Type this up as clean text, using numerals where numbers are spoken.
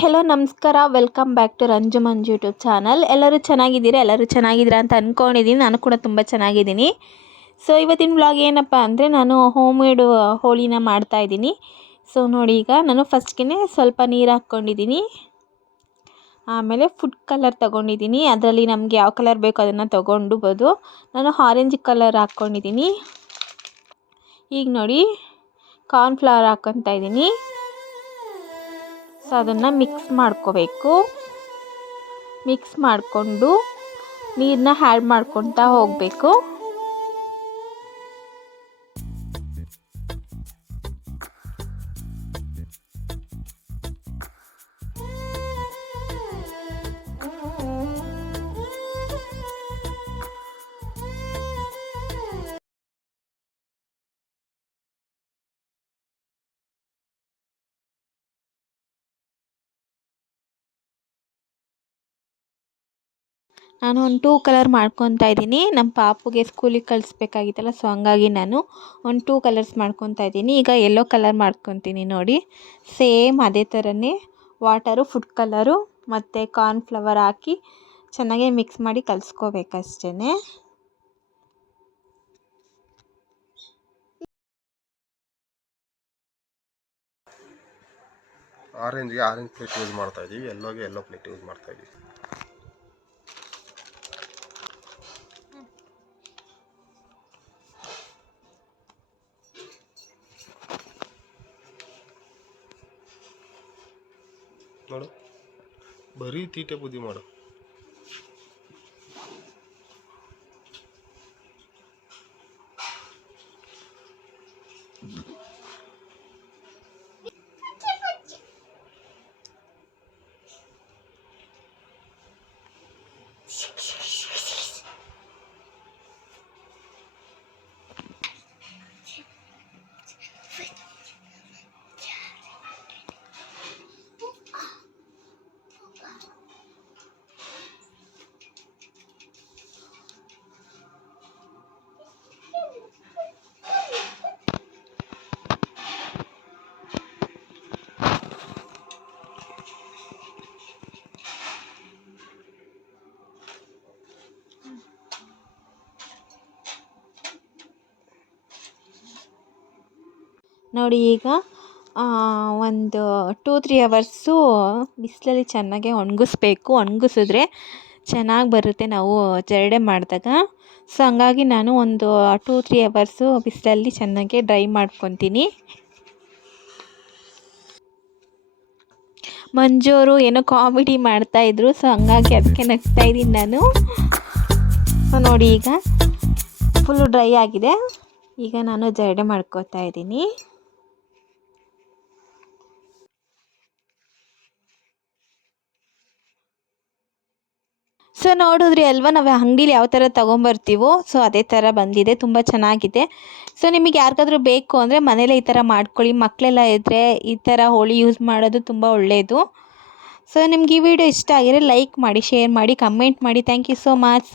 Hello ನಮಸ್ಕಾರ, welcome back to Ranju Manju YouTube channel. ಎಲ್ಲರೂ ಚೆನ್ನಾಗಿದ್ದೀರಾ? ಎಲ್ಲರೂ ಚೆನ್ನಾಗಿದ್ದೀರಾ ಅಂತ ಅಂದ್ಕೊಂಡಿದ್ದೀನಿ. ನಾನು ಕೂಡ ತುಂಬ ಚೆನ್ನಾಗಿದ್ದೀನಿ. ಸೊ ಇವತ್ತಿನ ವ್ಲಾಗ್ ಏನಪ್ಪ ಅಂದರೆ, ನಾನು ಹೋಮ್ ಮೇಡ್ ಹೋಳಿನ ಮಾಡ್ತಾಯಿದ್ದೀನಿ. ಸೊ ನೋಡಿ, ಈಗ ನಾನು ಫಸ್ಟ್ಗೆ ಸ್ವಲ್ಪ ನೀರು ಹಾಕ್ಕೊಂಡಿದ್ದೀನಿ. ಆಮೇಲೆ ಫುಡ್ ಕಲರ್ ತೊಗೊಂಡಿದ್ದೀನಿ. ಅದರಲ್ಲಿ ನಮಗೆ ಯಾವ ಕಲರ್ ಬೇಕೋ ಅದನ್ನು ತೊಗೊಂಡುಬೋದು. ನಾನು ಆರೆಂಜ್ ಕಲರ್ ಹಾಕ್ಕೊಂಡಿದ್ದೀನಿ. ಈಗ ನೋಡಿ, ಕಾರ್ನ್ಫ್ಲವರ್ ಹಾಕ್ಕೊತಾ ಇದ್ದೀನಿ. ಸೊ ಅದನ್ನು ಮಿಕ್ಸ್ ಮಾಡ್ಕೋಬೇಕು. ಮಿಕ್ಸ್ ಮಾಡಿಕೊಂಡು ನೀರನ್ನ ಆ್ಯಡ್ ಮಾಡ್ಕೊತಾ ಹೋಗಬೇಕು. ನಾನು ಒಂದು 2 ಕಲರ್ ಮಾಡ್ಕೊತಾ ಇದ್ದೀನಿ. ನಮ್ಮ ಪಾಪುಗೆ ಸ್ಕೂಲಿಗೆ ಕಳಿಸ್ಬೇಕಾಗಿತ್ತಲ್ಲ, ಸೊ ಹಂಗಾಗಿ ನಾನು ಒಂದು 2 ಕಲರ್ಸ್ ಮಾಡ್ಕೊತಾ ಇದ್ದೀನಿ. ಈಗ ಯೆಲ್ಲೋ ಕಲರ್ ಮಾಡ್ಕೊತೀನಿ ನೋಡಿ. ಸೇಮ್ ಅದೇ ಥರನೇ ವಾಟರು, ಫುಡ್ ಕಲರು ಮತ್ತು ಕಾರ್ನ್ಫ್ಲವರ್ ಹಾಕಿ ಚೆನ್ನಾಗಿ ಮಿಕ್ಸ್ ಮಾಡಿ ಕಲಿಸ್ಕೋಬೇಕಷ್ಟೇ. ಆರೆಂಜ್ಗೆ ಆರೆಂಜ್ ಪ್ಲೇಟ್ ಯೂಸ್ ಮಾಡ್ತಾ ಇದ್ದೀವಿ, ಯೆಲ್ಲೋಗೆ ಯೆಲ್ಲೋ ಪ್ಲೇಟ್ ಯೂಸ್ ಮಾಡ್ತಾ ಇದ್ದೀವಿ. ನೋಡು, ಬರೀ ತೀಟೆ ಬುದ್ಧಿ ಮಾಡು. ನೋಡಿ, ಈಗ ಒಂದು 2-3 ಅವರ್ಸು ಬಿಸಿಲಲ್ಲಿ ಚೆನ್ನಾಗೆ ಒಣಗಿಸ್ಬೇಕು. ಒಣಗಿಸಿದ್ರೆ ಚೆನ್ನಾಗಿ ಬರುತ್ತೆ ನಾವು ಜರಡೆ ಮಾಡಿದಾಗ. ಸೊ ಹಂಗಾಗಿ ನಾನು ಒಂದು 2-3 ಅವರ್ಸು ಬಿಸಿಲಲ್ಲಿ ಚೆನ್ನಾಗೆ ಡ್ರೈ ಮಾಡ್ಕೊತೀನಿ. ಮಂಜೋರು ಏನೋ ಕಾಮಿಡಿ ಮಾಡ್ತಾಯಿದ್ರು, ಸೊ ಹಂಗಾಗಿ ಅದಕ್ಕೆ ನಗ್ತಾ ಇದ್ದೀನಿ ನಾನು. ಸೊ ನೋಡಿ, ಈಗ ಫುಲ್ಲು ಡ್ರೈ ಆಗಿದೆ. ಈಗ ನಾನು ಜರಡೆ ಮಾಡ್ಕೋತಾ ಇದ್ದೀನಿ. ಸೊ ನೋಡಿದ್ರಿ ಅಲ್ವಾ, ನಾವು ಅಂಗಡೀಲಿ ಯಾವ ಥರ ತೊಗೊಂಬರ್ತೀವೋ ಸೊ ಅದೇ ಥರ ಬಂದಿದೆ. ತುಂಬ ಚೆನ್ನಾಗಿದೆ. ಸೊ ನಿಮಗೆ ಯಾರಿಗಾದ್ರೂ ಬೇಕು ಅಂದರೆ ಮನೇಲೇ ಈ ಥರ ಮಾಡ್ಕೊಳ್ಳಿ. ಮಕ್ಕಳೆಲ್ಲ ಇದ್ದರೆ ಈ ಥರ ಹೋಳಿ ಯೂಸ್ ಮಾಡೋದು ತುಂಬ ಒಳ್ಳೆಯದು. ಸೊ ನಿಮ್ಗೆ ಈ ವಿಡಿಯೋ ಇಷ್ಟ ಆಗಿದ್ರೆ ಲೈಕ್ ಮಾಡಿ, ಶೇರ್ ಮಾಡಿ, ಕಮೆಂಟ್ ಮಾಡಿ. Thank you so much.